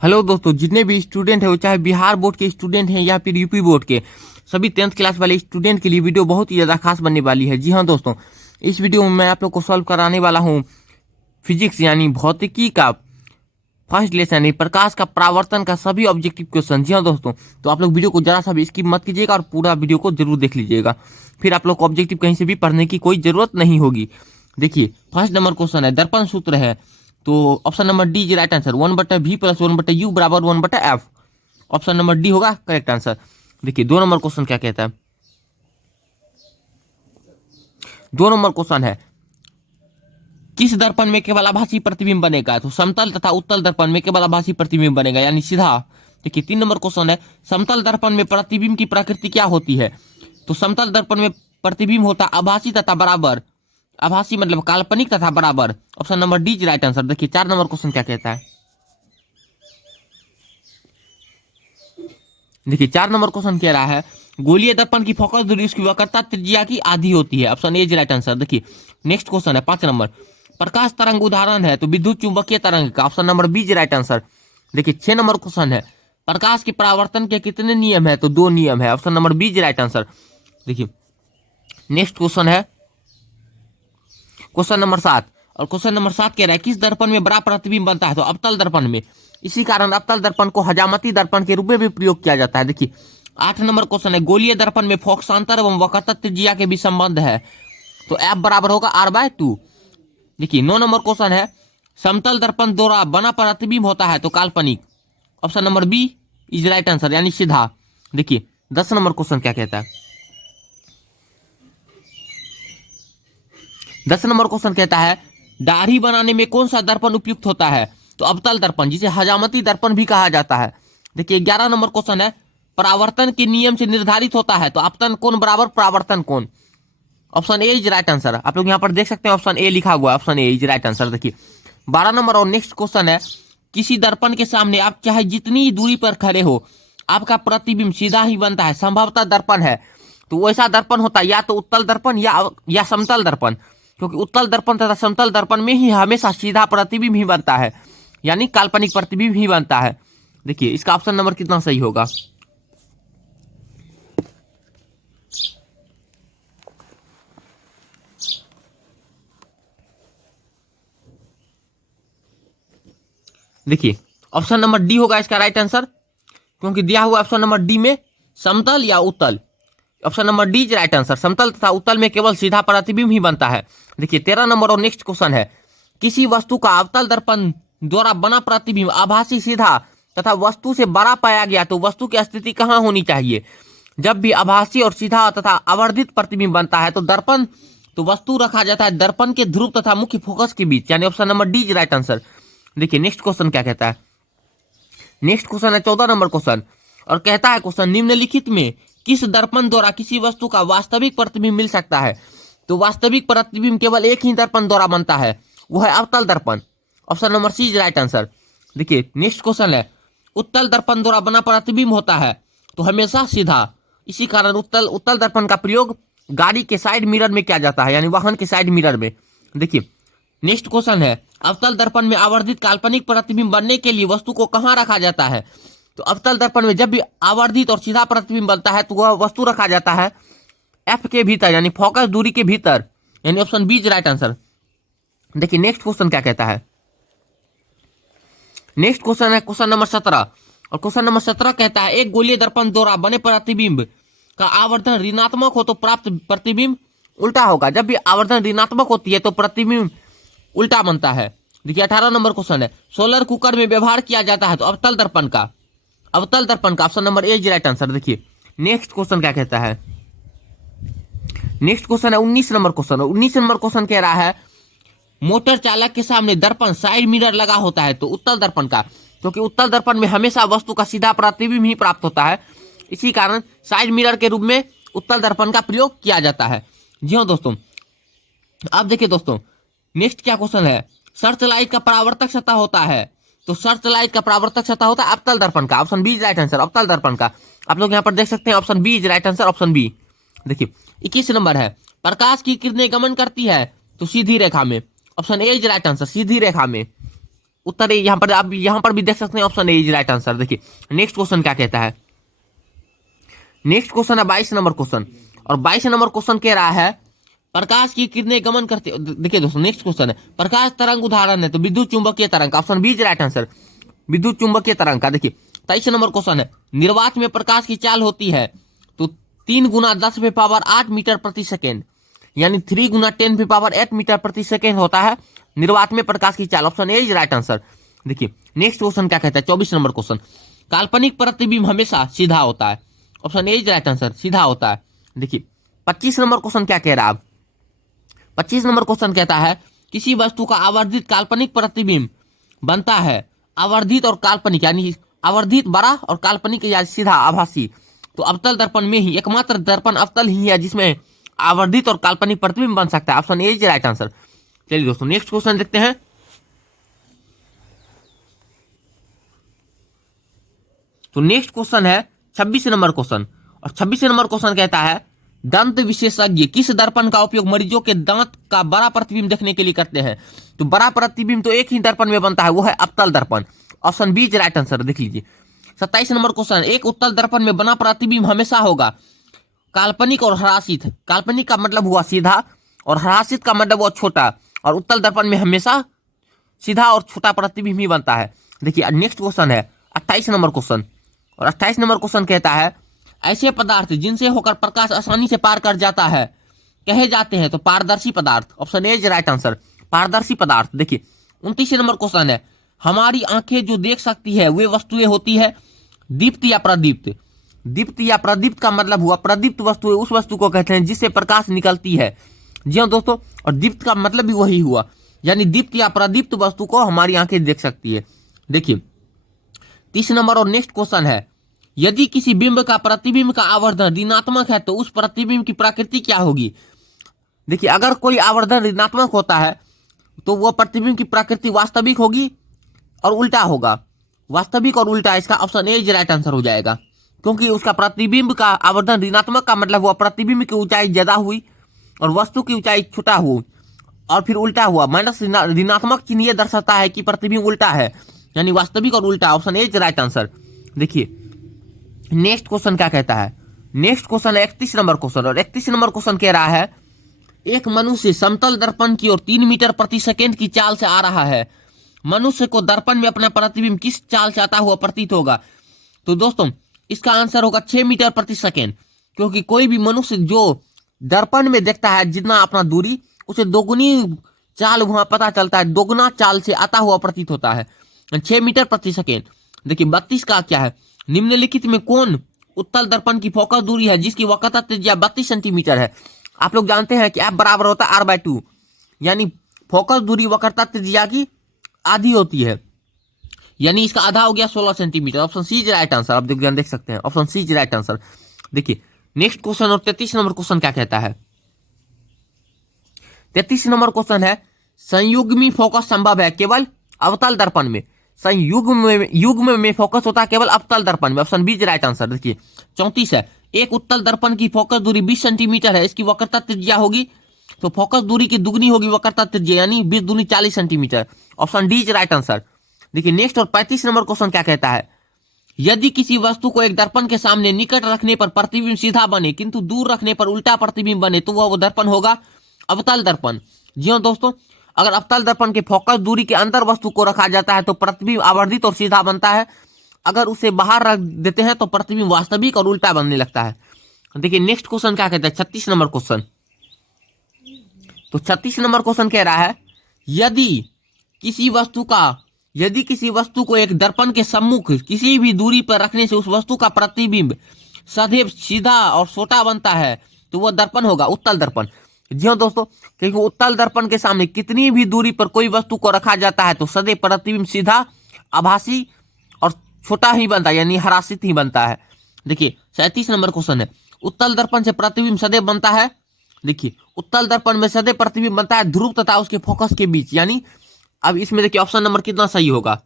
Hello दोस्तों, जितने भी स्टूडेंट है वो चाहे बिहार बोर्ड के स्टूडेंट हैं या फिर यूपी बोर्ड के, सभी 10th क्लास वाले स्टूडेंट के लिए वीडियो बहुत ही ज़्यादा खास बनने वाली है। जी हाँ दोस्तों, इस वीडियो में मैं आप लोग को सॉल्व कराने वाला हूँ फिजिक्स यानी भौतिकी का फर्स्ट लेसन यानी प्रकाश का परावर्तन का सभी ऑब्जेक्टिव क्वेश्चन। जी हाँ दोस्तों, तो आप लोग वीडियो को जरा सा भी स्किप मत कीजिएगा और पूरा वीडियो को जरूर देख लीजिएगा। फिर आप लोग को ऑब्जेक्टिव कहीं से भी पढ़ने की कोई जरूरत नहीं होगी। देखिए, फर्स्ट नंबर क्वेश्चन है, दर्पण सूत्र है, तो option number D is right answer. 1/v + 1/u बराबर 1/f। ऑप्शन नंबर डी होगा करेक्ट आंसर। देखिए, 2 नंबर क्वेश्चन क्या कहता है। 2 नंबर क्वेश्चन है, किस दर्पण में केवल आभासी प्रतिबिंब बनेगा? तो समतल तथा उत्तल दर्पण में केवल आभासी प्रतिबिंब बनेगा यानी सीधा। देखिए, 3 नंबर क्वेश्चन है, समतल दर्पण में प्रतिबिंब की प्रकृति क्या होती है? तो समतल दर्पण में प्रतिबिंब होता आभासी तथा बराबर। आभासी मतलब काल्पनिक तथा बराबर। Option number D is right answer. देखिए, 4 नंबर क्वेश्चन क्या कहता है। देखिए, 4 नंबर क्वेश्चन कह रहा है, गोलीय दर्पण की फोकस दूरी उसकी वक्रता त्रिज्या की आधी होती है। Option A is right answer. देखिए, नेक्स्ट क्वेश्चन है 5 नंबर, प्रकाश तरंग उदाहरण है तो विद्युत चुंबकीय तरंग का। Option number B is right answer. देखिए, 6 नंबर क्वेश्चन है, प्रकाश के परावर्तन के कितने नियम है? तो 2 नियम है। Option number B is right answer. देखिए, नेक्स्ट क्वेश्चन है क्वेश्चन नंबर 7, और क्वेश्चन नंबर 7 कह रहा है, किस दर्पण में बड़ा प्रतिबिंब बनता है? तो अवतल दर्पण में। इसी कारण अवतल दर्पण को हजामती दर्पण के रूप में भी प्रयोग किया जाता है। देखिए, 8 नंबर क्वेश्चन है, गोलीय दर्पण में फोकसांतर एवं वक्रता त्रिज्या के भी संबंध है, तो एफ बराबर होगा r/2। देखिए, 9 नंबर क्वेश्चन है, समतल दर्पण द्वारा बना प्रतिबिंब होता है तो काल्पनिक। Option number B is right answer यानी सीधा। देखिए, 10 नंबर क्वेश्चन क्या कहता है। 10 नंबर क्वेश्चन कहता है, दाढ़ी बनाने में कौन सा दर्पण उपयुक्त होता है? तो अवतल दर्पण, जिसे हजामती दर्पण भी कहा जाता है। देखिए, 11 नंबर क्वेश्चन है, परावर्तन के नियम से निर्धारित होता है तो आपतन कोण बराबर परावर्तन कोण। Option A is right answer. आप लोग यहाँ पर देख सकते हैं ऑप्शन ए लिखा हुआ है, option A is right answer. देखिए, 12 नंबर और नेक्स्ट क्वेश्चन है, किसी दर्पण के सामने आप चाहे जितनी दूरी पर खड़े हो आपका प्रतिबिंब सीधा ही बनता है। संभवतः दर्पण है तो वैसा दर्पण होता है या तो उत्तल दर्पण या समतल दर्पण, क्योंकि उत्तल दर्पण तथा समतल दर्पण में ही हमेशा सीधा प्रतिबिंब ही बनता है यानी काल्पनिक प्रतिबिंब ही बनता है। देखिए, इसका ऑप्शन नंबर कितना सही होगा। देखिए, ऑप्शन नंबर डी होगा इसका राइट आंसर, क्योंकि दिया हुआ ऑप्शन नंबर डी में समतल या उत्तल। Option number D is right answer. समतल तथा उत्तल में केवल सीधा प्रतिबिंब ही बनता है। देखिए, 13 नंबर और नेक्स्ट क्वेश्चन है, किसी वस्तु का अवतल दर्पण द्वारा बना प्रतिबिंब आभासी सीधा तथा वस्तु से बड़ा पाया गया तो वस्तु की स्थिति कहाँ होनी चाहिए? जब भी आभासी और सीधा तथा आवर्धित प्रतिबिंब बनता है तो दर्पण तो वस्तु रखा जाता है दर्पण के ध्रुव तथा मुख्य फोकस के बीच यानी option number D is right answer. देखिए, नेक्स्ट क्वेश्चन क्या कहता है। नेक्स्ट क्वेश्चन है 14 नंबर क्वेश्चन, और कहता है क्वेश्चन, निम्नलिखित में किस दर्पण द्वारा किसी वस्तु का वास्तविक प्रतिबिंब मिल सकता है? तो वास्तविक प्रतिबिंब केवल एक ही दर्पण द्वारा बनता है, वो है अवतल दर्पण। Option number C is right answer. देखिए, नेक्स्ट क्वेश्चन है, उत्तल दर्पण द्वारा बना प्रतिबिंब होता है तो हमेशा सीधा। इसी कारण उत्तल दर्पण का प्रयोग गाड़ी के साइड मिरर में किया जाता है यानी वाहन के साइड मिरर में। देखिए, नेक्स्ट क्वेश्चन है, अवतल दर्पण में आवर्धित काल्पनिक प्रतिबिंब बनने के लिए वस्तु को कहाँ रखा जाता है? तो अवतल दर्पण में जब भी आवर्धित और सीधा प्रतिबिंब बनता है तो वह वस्तु रखा जाता है एफ के भीतर यानी फोकस दूरी के भीतर यानी option B is right answer. देखिए, नेक्स्ट क्वेश्चन क्या कहता है। नेक्स्ट क्वेश्चन है क्वेश्चन नंबर 17, और क्वेश्चन नंबर 17 कहता है, एक गोलीय दर्पण द्वारा बने प्रतिबिंब का आवर्धन ऋणात्मक हो तो प्राप्त प्रतिबिंब उल्टा होगा। जब भी आवर्धन ऋणात्मक होती है तो प्रतिबिंब उल्टा बनता है। देखिए, 18 नंबर क्वेश्चन है, सोलर कुकर में व्यवहार किया जाता है तो अवतल दर्पण का। Option number A is right answer. देखिए, नेक्स्ट क्वेश्चन क्या कहता है। नेक्स्ट क्वेश्चन है 19 नंबर क्वेश्चन। 19 नंबर क्वेश्चन कह रहा है, मोटर चालक के सामने दर्पण साइड मिरर लगा होता है तो उत्तल दर्पण का, क्योंकि उत्तल दर्पण में हमेशा वस्तु का सीधा प्रतिबिंब ही प्राप्त होता है, इसी कारण साइड मिरर के रूप में उत्तल दर्पण का प्रयोग किया जाता है। जी हाँ दोस्तों, अब देखिए दोस्तों, नेक्स्ट क्या क्वेश्चन है, सर्च लाइट का परावर्तक सतह होता है तो सर्च लाइट का परावर्तक सतह होता है अवतल दर्पण का। Option B is right answer, अवतल दर्पण का। आप लोग यहाँ पर देख सकते हैं option B is right answer, option B. देखिए, 21 नंबर है, प्रकाश की किरणें गमन करती है तो सीधी रेखा में। Option A is right answer, सीधी रेखा में। उत्तर ए, यहाँ पर आप यहाँ पर भी देख सकते हैं option A is right answer. देखिए नेक्स्ट क्वेश्चन क्या कहता है। नेक्स्ट क्वेश्चन है 22 नंबर क्वेश्चन, और 22 नंबर क्वेश्चन कह रहा है प्रकाश की किरणें गमन करते। देखिए दोस्तों नेक्स्ट क्वेश्चन है प्रकाश तरंग उदाहरण है तो विद्युत चुंबकीय तरंग, option B is right answer, विद्युत चुंबकीय तरंग का। देखिए 23 नंबर क्वेश्चन है निर्वात में प्रकाश की चाल होती है तो 3 गुना 10⁸ मीटर प्रति सेकेंड, यानी 3 गुना 10⁸ मीटर प्रति सेकेंड होता है निर्वात में प्रकाश की चाल, option A is right answer. देखिए नेक्स्ट क्वेश्चन क्या कहता है 24 नंबर क्वेश्चन, काल्पनिक प्रतिबिंब हमेशा सीधा होता है, option A is right answer, सीधा होता है। देखिए 25 नंबर क्वेश्चन क्या कह रहा है। 25 नंबर क्वेश्चन कहता है किसी वस्तु का आवर्धित काल्पनिक प्रतिबिंब बनता है, आवर्धित और काल्पनिक, यानी आवर्धित बड़ा और काल्पनिक या सीधा आभासी, तो अवतल दर्पण में ही एकमात्र दर्पण अवतल ही है जिसमें आवर्धित और काल्पनिक प्रतिबिंब बन सकता है, option A is right answer. चलिए दोस्तों नेक्स्ट क्वेश्चन देखते हैं। तो नेक्स्ट क्वेश्चन है 26 नंबर क्वेश्चन, और 26 नंबर क्वेश्चन कहता है दंत विशेषज्ञ किस दर्पण का उपयोग मरीजों के दांत का बड़ा प्रतिबिंब देखने के लिए करते हैं। तो बड़ा प्रतिबिंब तो एक ही दर्पण में बनता है, वो है अवतल दर्पण, option B is right answer. देख लीजिए 27 नंबर क्वेश्चन, एक उत्तल दर्पण में बना प्रतिबिंब हमेशा होगा काल्पनिक और ह्रासित। काल्पनिक का मतलब हुआ सीधा और ह्रासित का मतलब हुआ छोटा, और उत्तल दर्पण में हमेशा सीधा और छोटा प्रतिबिंब ही बनता है। देखिए नेक्स्ट क्वेश्चन है 28 नंबर क्वेश्चन, और 28 नंबर क्वेश्चन कहता है ऐसे पदार्थ जिनसे होकर प्रकाश आसानी से पार कर जाता है कहे जाते हैं तो पारदर्शी पदार्थ, option A is right answer, पारदर्शी पदार्थ। देखिए 29 नंबर क्वेश्चन है हमारी आंखें जो देख सकती है वे वस्तुएं होती है दीप्त या प्रदीप्त। दीप्त या प्रदीप्त का मतलब हुआ प्रदीप्त वस्तुएं उस वस्तु को कहते हैं जिससे प्रकाश निकलती है। जी हाँ दोस्तों, और दीप्त का मतलब भी वही हुआ, यानी दीप्त या प्रदीप्त वस्तु को हमारी आंखें देख सकती है। देखिए 30 नंबर और नेक्स्ट क्वेश्चन है यदि किसी बिंब का प्रतिबिंब का आवर्धन ऋणात्मक है तो उस प्रतिबिंब की प्रकृति क्या होगी। देखिए अगर कोई आवर्धन ऋणात्मक होता है तो वह प्रतिबिंब की प्रकृति वास्तविक होगी और उल्टा होगा, वास्तविक और उल्टा, इसका option A is right answer हो जाएगा, क्योंकि उसका प्रतिबिंब का आवर्धन ऋणात्मक का मतलब हुआ प्रतिबिंब की ऊंचाई ज्यादा हुई और वस्तु की ऊंचाई छोटा हुई, और फिर उल्टा हुआ माइनस ऋणात्मक चिन्ह यह दर्शाता है कि प्रतिबिंब उल्टा है, यानी वास्तविक और उल्टा, option A is right answer. देखिए नेक्स्ट क्वेश्चन क्या कहता है। नेक्स्ट क्वेश्चन है 31 नंबर क्वेश्चन, और 31 नंबर क्वेश्चन कह रहा है एक मनुष्य समतल दर्पण की ओर 3 मीटर प्रति सेकेंड की चाल से आ रहा है, मनुष्य को दर्पण में अपना प्रतिबिंब किस चाल से आता हुआ प्रतीत होगा। तो दोस्तों इसका आंसर होगा 6 मीटर प्रति सेकेंड, क्योंकि कोई भी मनुष्य जो दर्पण में देखता है जितना अपना दूरी उसे दोगुनी चाल वहां पता चलता है, दोगुना चाल से आता हुआ प्रतीत होता है, 6 मीटर प्रति सेकेंड। देखिए 32 का क्या है, निम्नलिखित में कौन उत्तल दर्पण की फोकस दूरी है जिसकी वक्रता त्रिज्या 32 सेंटीमीटर है। आप लोग जानते हैं कि एफ बराबर होता है r/2, यानी फोकस दूरी वक्रता त्रिज्या की आधी होती है, यानी इसका आधा हो गया 16 centimetre, option C is right answer. आप देख सकते हैं option C is right answer. देखिए नेक्स्ट क्वेश्चन और 33 नंबर क्वेश्चन क्या कहता है। 33 नंबर क्वेश्चन है संयुग्मी फोकस संभव है केवल अवतल दर्पण में। युग्म में फोकस होता है केवल अवतल दर्पण में, option B is right answer. देखिए 34 है एक उत्तल दर्पण की फोकस दूरी 20 सेंटीमीटर है, इसकी वक्रता त्रिज्या होगी, तो फोकस दूरी की दुगनी होगी वक्रता त्रिज्या, यानी 20 दूनी 40 centimetre, option D is right answer. देखिए नेक्स्ट और 35 नंबर क्वेश्चन क्या कहता है यदि किसी वस्तु को एक दर्पण के सामने निकट रखने पर प्रतिबिंब सीधा बने किंतु दूर रखने पर उल्टा प्रतिबिंब बने तो वह दर्पण होगा अवतल दर्पण। जी हाँ दोस्तों, अगर अवतल दर्पण के फोकस दूरी के अंदर वस्तु को रखा जाता है तो प्रतिबिंब आवर्धित और सीधा बनता है, अगर उसे बाहर रख देते हैं तो प्रतिबिंब वास्तविक और उल्टा बनने लगता है। देखिए नेक्स्ट क्वेश्चन क्या कहता है 36 नंबर क्वेश्चन। तो 36 नंबर क्वेश्चन कह रहा है यदि किसी वस्तु को एक दर्पण के सम्मुख किसी भी दूरी पर रखने से उस वस्तु का प्रतिबिंब सदैव सीधा और छोटा बनता है तो वह दर्पण होगा उत्तल दर्पण। जी हाँ दोस्तों, क्योंकि उत्तल दर्पण के सामने कितनी भी दूरी पर कोई वस्तु को रखा जाता है तो सदैव प्रतिबिंब सीधा, आभासी और छोटा ही बनता है, यानी ह्रासित ही बनता है। देखिए 37 नंबर क्वेश्चन है उत्तल दर्पण से प्रतिबिंब सदैव बनता है। देखिए उत्तल दर्पण में सदैव प्रतिबिंब बनता है ध्रुव तथा उसके फोकस के बीच, यानी अब इसमें देखिए ऑप्शन नंबर कितना सही होगा।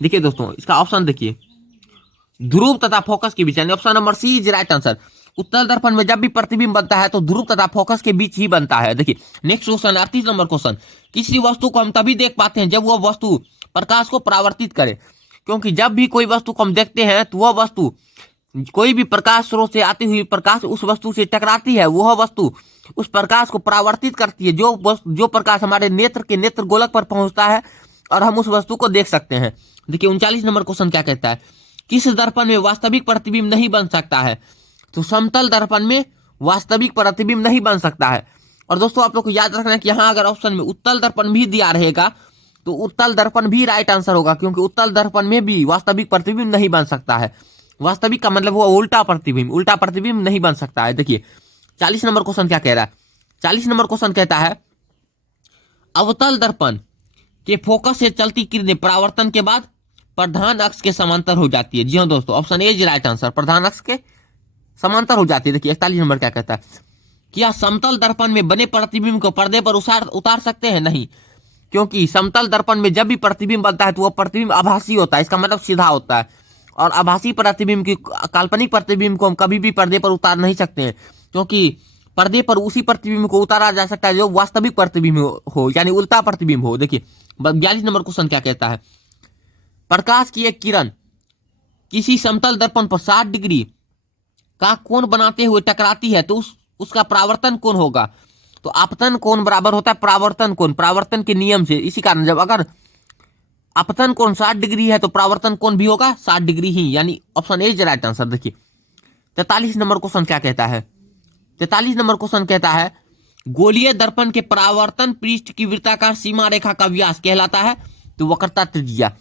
देखिए दोस्तों इसका ऑप्शन देखिए ध्रुव तथा फोकस के बीच, यानी option number C is right answer. उत्तल दर्पण में जब भी प्रतिबिंब बनता है तो ध्रुव तथा फोकस के बीच ही बनता है। देखिए नेक्स्ट क्वेश्चन 38 नंबर क्वेश्चन, किसी वस्तु को हम तभी देख पाते हैं जब वह वस्तु प्रकाश को परावर्तित करे, क्योंकि जब भी कोई वस्तु को हम देखते हैं तो वह वस्तु कोई भी प्रकाश स्रोत से आती हुई प्रकाश उस वस्तु से टकराती है, वह वस्तु उस प्रकाश को परावर्तित करती है, जो प्रकाश हमारे नेत्र के नेत्र गोलक पर पहुंचता है और हम उस वस्तु को देख सकते हैं। देखिए 39 नंबर क्वेश्चन क्या कहता है, किस दर्पण में वास्तविक प्रतिबिंब नहीं बन सकता है? तो समतल दर्पण में वास्तविक प्रतिबिंब नहीं बन सकता है। और दोस्तों आप लोग को याद रखना है कि यहाँ अगर ऑप्शन में उत्तल दर्पण भी दिया रहेगा तो उत्तल दर्पण भी राइट आंसर होगा, क्योंकि उत्तल दर्पण में भी वास्तविक प्रतिबिंब नहीं बन सकता है। वास्तविक का मतलब वो उल्टा प्रतिबिंब नहीं बन सकता है। देखिए 40 नंबर क्वेश्चन क्या कह रहा है, 40 नंबर क्वेश्चन कहता है अवतल दर्पण के फोकस से चलती किरणें परावर्तन के बाद प्रधान अक्ष के समांतर हो जाती है। जी हाँ दोस्तों, option A is right answer, प्रधान अक्ष के समांतर हो जाती है। देखिए 41 नंबर क्या कहता है, क्या समतल दर्पण में बने प्रतिबिंब को पर्दे पर उतार सकते हैं? नहीं, क्योंकि समतल दर्पण में जब भी प्रतिबिंब बनता है तो वह प्रतिबिंब आभासी होता है, इसका मतलब सीधा होता है, और आभासी प्रतिबिंब की काल्पनिक प्रतिबिंब को हम कभी भी पर्दे पर उतार नहीं सकते हैं, क्योंकि पर्दे पर उसी प्रतिबिंब को उतारा जा सकता है जो वास्तविक प्रतिबिंब हो, यानी उल्टा प्रतिबिंब हो। देखिए 42 नंबर क्वेश्चन क्या कहता है, प्रकाश की एक किरण किसी समतल दर्पण पर 60 डिग्री का कोण बनाते हुए टकराती है तो उसका परावर्तन कोण होगा। तो आपतन कोण बराबर होता है परावर्तन कोण, परावर्तन के नियम से। इसी कारण जब अगर आपतन कोण 60 डिग्री है तो परावर्तन कोण भी होगा 60 डिग्री ही, यानी option A is right answer. देखिए 43 नंबर क्वेश्चन क्या कहता है, 43 नंबर क्वेश्चन कहता है गोलीय दर्पण के परावर्तन पृष्ठ की वृत्ताकार सीमा रेखा का व्यास कहलाता है तो वक्रता त्रिज्या।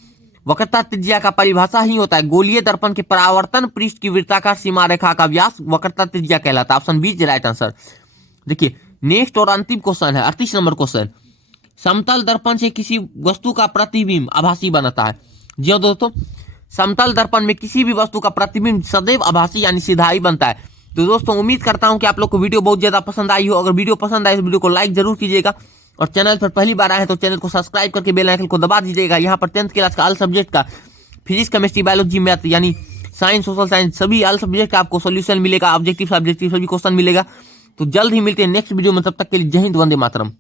वक्रता त्रिज्या का परिभाषा ही होता है गोलीय दर्पण के परावर्तन पृष्ठ की वृत्ताकार सीमा रेखा का व्यास वक्रता त्रिज्या कहलाता है। Option B is right answer. देखिए नेक्स्ट और अंतिम क्वेश्चन है 38 नंबर क्वेश्चन, समतल दर्पण से किसी वस्तु का प्रतिबिंब आभासी बनता है। जी हाँ दोस्तों, समतल दर्पण में किसी भी वस्तु का प्रतिबिंब सदैव आभासी यानी सीधा ही बनता है। तो दोस्तों उम्मीद करता हूं कि आप लोग को वीडियो बहुत ज्यादा पसंद आई हो। अगर वीडियो पसंद आए तो वीडियो को लाइक जरूर कीजिएगा, और चैनल पर पहली बार आए हैं तो चैनल को सब्सक्राइब करके बेल आइकन को दबा दीजिएगा। यहाँ पर 10th क्लास का ऑल सब्जेक्ट का फिजिक्स, केमिस्ट्री, बायोलॉजी, मैथ यानी साइंस, सोशल साइंस सभी ऑल सब्जेक्ट का आपको सोल्यूशन मिलेगा, ऑब्जेक्टिव सब्जेक्टिव सभी क्वेश्चन मिलेगा। तो जल्द ही मिलते हैं नेक्स्ट वीडियो में, तब तक के लिए जय हिंद, वंदे मातरम।